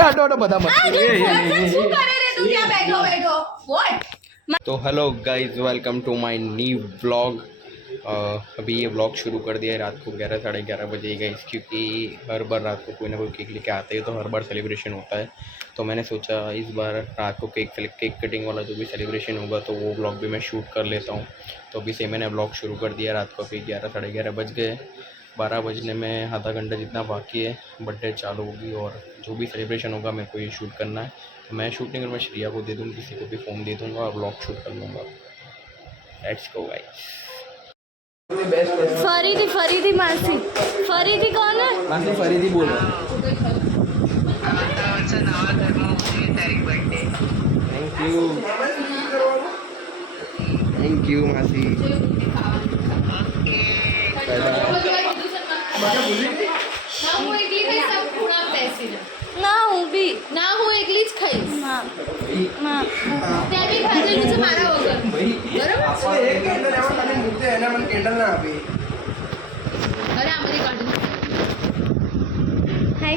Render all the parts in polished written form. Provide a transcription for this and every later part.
हटो हटो बता मत। तो hello guys, welcome to my new vlog. अभी ये व्लॉग शुरू कर दिया है रात को 11 साढ़े 11 बजे गाइस, क्योंकि हर बार रात को कोई ना कोई केक लेके आते हैं तो हर बार सेलिब्रेशन होता है। तो मैंने सोचा इस बार रात को केक कटिंग वाला जो भी सेलिब्रेशन होगा तो वो व्लॉग भी मैं शूट कर लेता हूँ। तो अभी से मैंने व्लॉग शुरू कर दिया रात को। अभी 11 साढ़े 11 बज गए, 12 बजने में आधा घंटा जितना बाकी है बर्थडे चालू होगी और जो भी सेलिब्रेशन होगा मेरे को ये शूट करना है। तो मैं शूट नहीं कर, मैं श्रिया को दे दूँ, किसी को भी फ़ोन दे दूँगा और व्लॉग शूट कर लूँगा। Let's go guys. फरीदी मासी। फरीदी कौन है? मासी फरीदी बोल रहा हूँ। थैंक यू मासी। ना हूँ भी ना हूँ एकलीच खाईस. त्याने खाल्लं तुझं मारा वगैरे बरोबर. अरे आम्हाला काढून हाय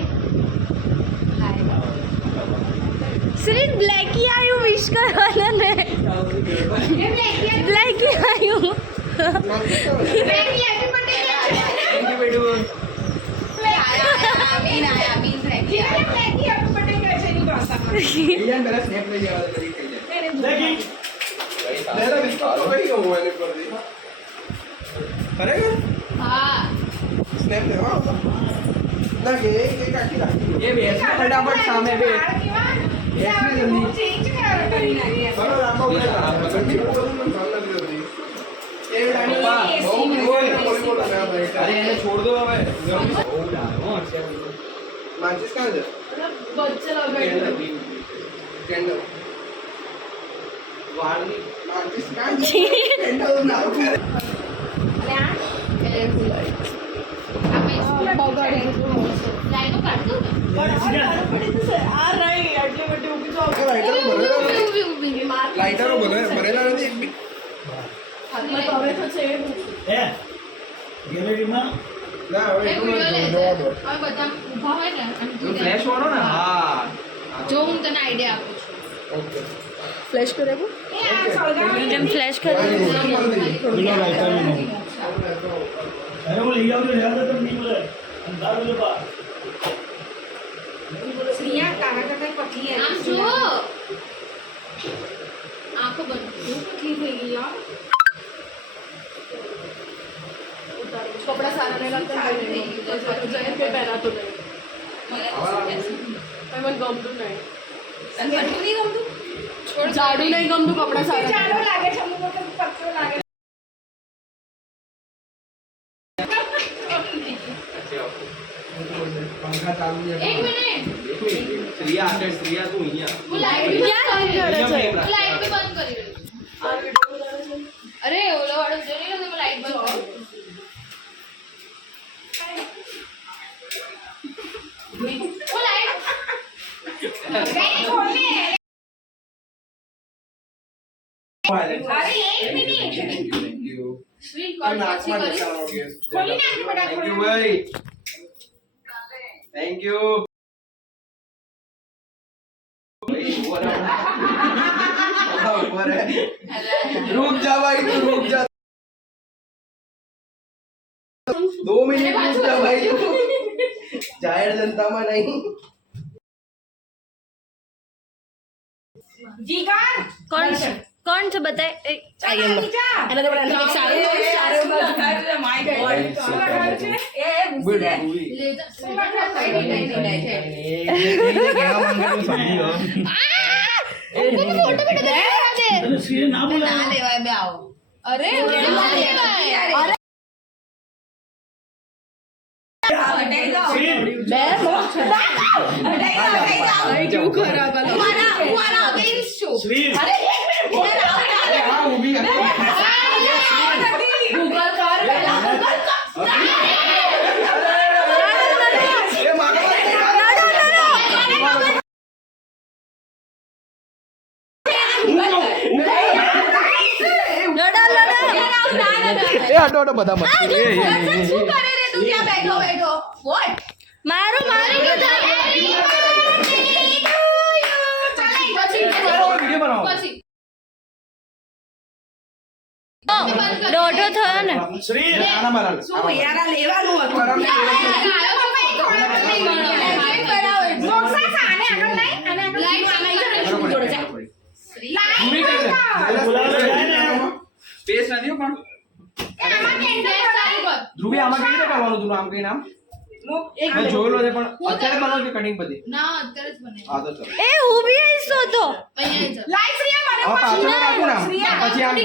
सिर्फ ब्लैक ही आई हूँ विश करवाने ने ब्लैक ही आई हूँ फटाफट सामने अरे छोड़ दो माचिस कहाँ है? माचिस कहाँ लाइटर भरेला नाही एक बी फ्लैश वाળો ને હા જો હું તને આઈડિયા આપું છું. ઓકે फ्लैश करेगा जब फ्लैश करेगा अरे वो ले आओ ले आओ तो नहीं बोले अंदर बोले बा श्रिया काका काका पतली है आम जो आंखों बंद पतली हो गई यार. कपड़ा सारा नहीं लगता है जगह पे पहना तो नहीं मैं मन गम तो नहीं पतली नहीं गम तू छोड़ झाड़ू नहीं गम तू कपड़ा सारा झाड़ू लागे छमु को पत्तो लागे. पंखा चालू है। एक मिनिट श्रिया तू ही आ वो लाइट भी बंद करी रही. अरे ओला वाडून दे नाही ना मग लाईट बंद कर. वो लाईट नाही खोलले. अरे एक मिनिट श्री कॉल अच्छी करी खोली ना आधी फटाफट. थैंक यू भाई, थैंक यू। ऊपर है, रुक जा भाई, तू रुक जा 2 मिनट, रुक जा भाई तू जाहिर जनता में नहीं। कौन से बताए ना बोला अरे क्यों खराब गूगल कर हटो हटो बता मत। શું કરે રે તું ત્યાં બેઠો બેઠો વોટ मारो मारो દોઢો થયો ને શ્રી આના બરાબર શું યાર આ લેવાનું હતું બોલાવે જાય ને સ્પેસ નથી પણ ધ્રુવી આમાં કેવી રીતે કરવાનું તું આમ કઈ નામ મેં જોયેલો છે પણ અત્યારે બનાવ કે કટિંગ બધી ના અત્યારે જ બને હા તો ચલો એ હું બી આવીશ તો અહીંયા હવે પાછળ રાખું નામ પછી આમ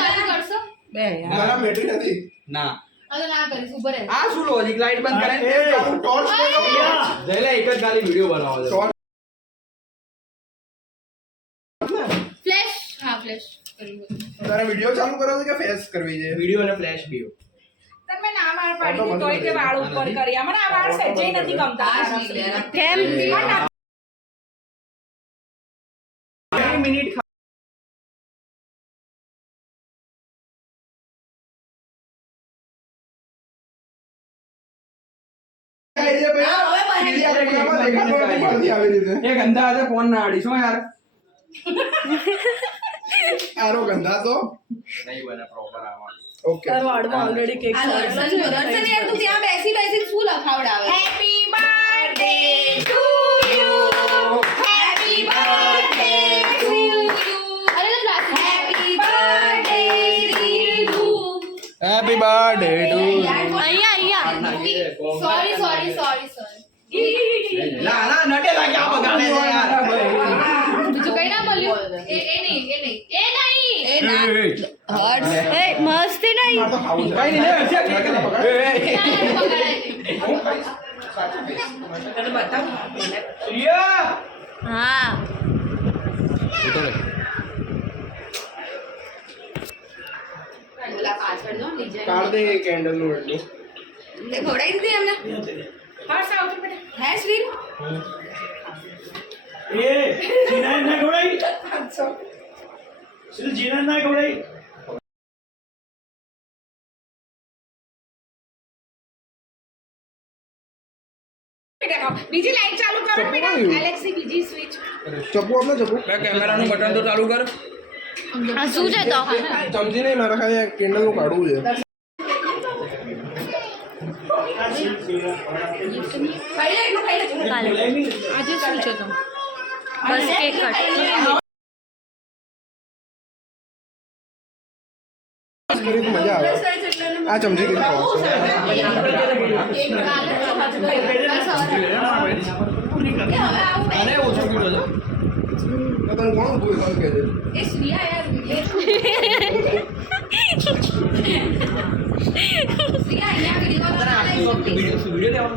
કરો કરશો બે મારા બેટરી નથી ના હવે ના કરીશ ઉભો રહે આ શું લોજિક લાઈટ બંધ કરાઈને ચાલુ ટોર્ચ જયલા એક જ ખાલી વિડિયો બનાવો છે ફ્લેશ હા ફ્લેશ તારે વિડિયો ચાલુ કરો છે કે ફેસ કરવી છે વિડિયો અને ફ્લેશ બીઓ તમે ના માર પાડી દીધી તોય કે વાળ ઉપર કરી મને આ વાળ સહેજે નથી ગમતા કેમ મિનિટ એ ગંદા હતા ફોન ના આડી શું યાર આરો ગંધા તો નહીં બને પ્રોપર આમાં ઓકે વાળમાં ઓલરેડી કેક દર્શન યાર તું ત્યાં બેસી બેસી શું લખાવડાવે happy birthday to you happy birthday to you અરે happy birthday Ritu happy birthday to અહીંયા સોરી સોરી સોરી સોરી ના ના નટે લાગે આ બગાડે છે યાર બીજું કઈ ના મળ્યું એ નહીં એ મસ્તી નહીં આ તો ખાવું છે કઈ નહીં લે હશે કેક લે તને બતાવ રિયા હા બોલા પાછળ જો નીચે કાઢ દે કેન્ડલ નું એટલું તે ઘોડાઈ દીધી એમને હર્ષ આવતું બેટા હે શ્રી એ જીના ના ગોળાઈ શ્રી જીના ના ગોળાઈ બેટા બીજી લાઈટ ચાલુ કરો ને બેટા એલેક્સી બીજી સ્વિચ ચપ્પુ આપને ચપ્પુ બે કેમેરાનું બટન તો ચાલુ કર આ શું છે તો ચમચી નહીં મારા ખાલી કેન્ડલ નું કાઢવું છે ખાઈ લે એટલું ખાઈ લે કાલે આજે શું છે તો બસ કેક કટ કરી તો મજા આવે આ ચમચી થી ખાવા અરે ઓછો કીધો છે તને કોણ ભૂલ કોણ કહે છે એ શ્રીયા યાર શ્રીયા અહીંયા વિડિયો વિડિયો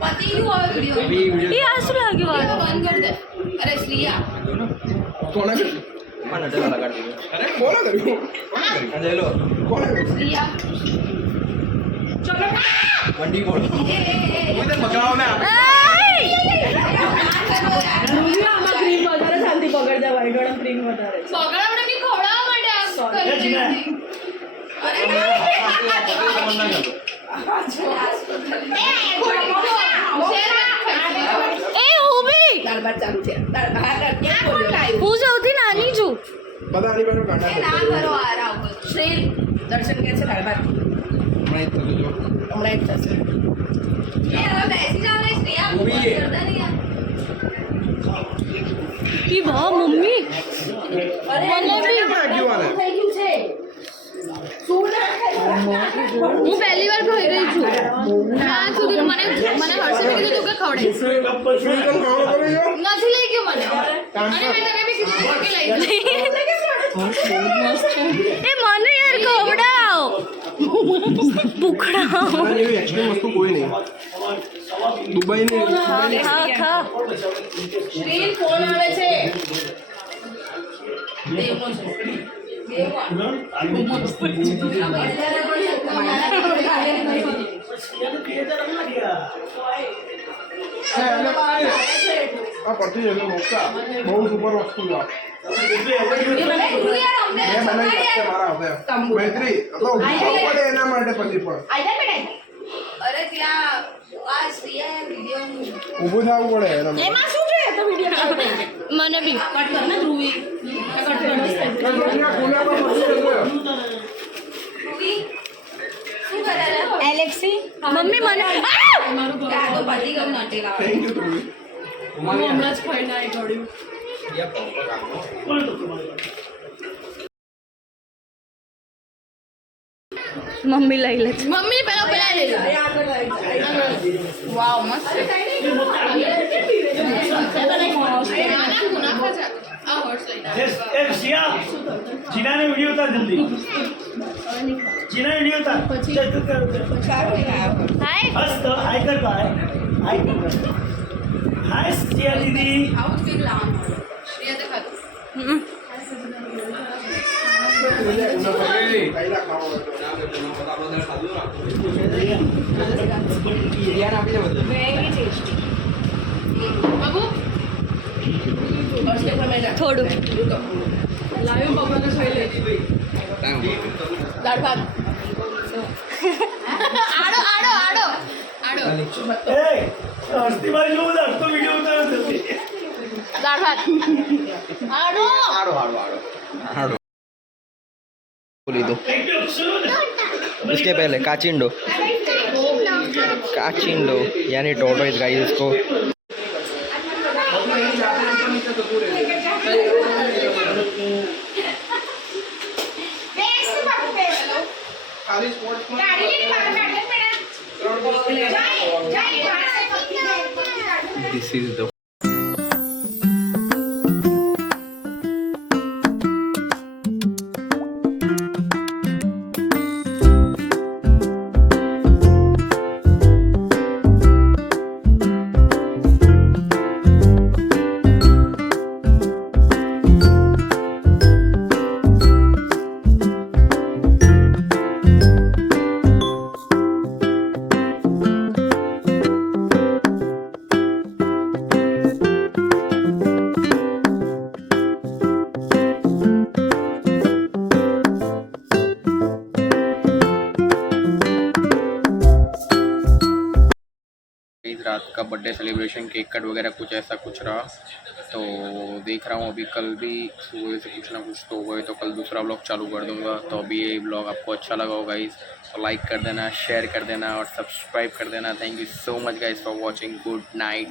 પતિ નું આવે વિડિયો એ આ શું લાગ્યું વાળ બંધ કર દે અરે શ્રીયા કોને કર્યું માં નટેલા લગાડી દીધો અરે કોને કર્યું આ લો કોને કર્યું શ્રીયા ચલો વંડી બોલ કોઈ તો બગાડો મે ક્રીમ વધારે શાંતિ પકડ દે વાઈટ વાળા ક્રીમ વધારે બગડાવડે બી ખવડાવવા માંડ્યા એ જીના એ હું બી દાળ ભાત ચાલુ છે દાળ ભાત ક્યાં બોલ્યો હું સૌથી નાની છું બધા આની પાસે કાંટા એ ના કરો આ રાવ શ્રી દર્શન કે છે દાળ ભાત હમણાં જ થતું જો હમણાં જ થશે એ હવે બેસી જાવ ને શ્રેયા ઊભી છે. કરતા નહીં યાર. ઈ ભા મમ્મી મને બી આગેવાન થઈ ગયું છે શું ના હું પહેલી વાર ખાઈ રહી છું ના સુધી મને હર્ષે કીધું તું કે ખવડાવીશ શું તને ખાવાનું કરે છે નથી લઈ ગયો મને અને મેં તને બી કીધું કે લઈ ગયો એ મને યાર ખવડાવ ભૂખડાવ આની એવી એક્સ્ટ્રીમ વસ્તુ કોઈ નહીં દુબઈની ખા ખા શ્રી ફોન આવે છે દેવનો છે આ પરથી જશે મોટા બહુ સુપર વસ્તુ છે મેં બનાવી શકશે મારા હાથે મૈત્રી તો ઉભા પડે એના માટે પછી પણ અરે ત્યાં આ શ્રીયા વિડિયો ઊભું થવું પડે એના માટે એમાં શું છે તો વિડિયો મને બી કટ કર ને ધ્રુવી ઘરના ખૂણા પર મસ્ત છે. એલેક્સી મમ્મી મને આ તો પતી ગયું નટેલા Thank you, ધ્રુવી. હમણાં જ ખાઈને આવી ગળ્યું. કોણ તો તમારે મમ્મી લઈ લે છે. મમ્મી પેલા લઈ લે. વાવ મસ્ત છે. આના મુનાફા છે. આ હોર્સ લઈને એ શિયા જીનાને વિડિયો ઉતાર જલ્દી જીના વિડિયો ઉતાર ચલ તું કર હાય બસ તો હાય કર ભાઈ હાય કર હાય શિયા દીદી આવું ફીલ લાવવાનું. શ્રેયા તે ખાધું. પહેલા ખાવો હતો. બાબુ થોડું લાવ્યું પપ્પા તો ખાઈ લે. દાળ ભાત. આડો આડો આડો આડો એ હસ્તી ભાઈ જો ઉતાર તો વિડિયો ઉતાર જલ્દી દાળ ભાત. આડો बोली दो એકદમ શુદ્ધ उसके पहले काचिंडो यानी टोटोइज गाइस इसको ખાલી સ્પોર્ટ્સમાં दिस इज द रात का बर्थडे सेलिब्रेशन केक कट वगैरह कुछ ऐसा कुछ रहा तो देख रहा हूँ अभी कल भी सुबह से कुछ ना कुछ तो हुआ है तो कल दूसरा व्लॉग चालू कर दूंगा तो अभी ये व्लॉग आपको अच्छा लगा होगा गाइस तो लाइक कर देना शेयर कर देना और सब्सक्राइब कर देना thank you so much guys for watching good night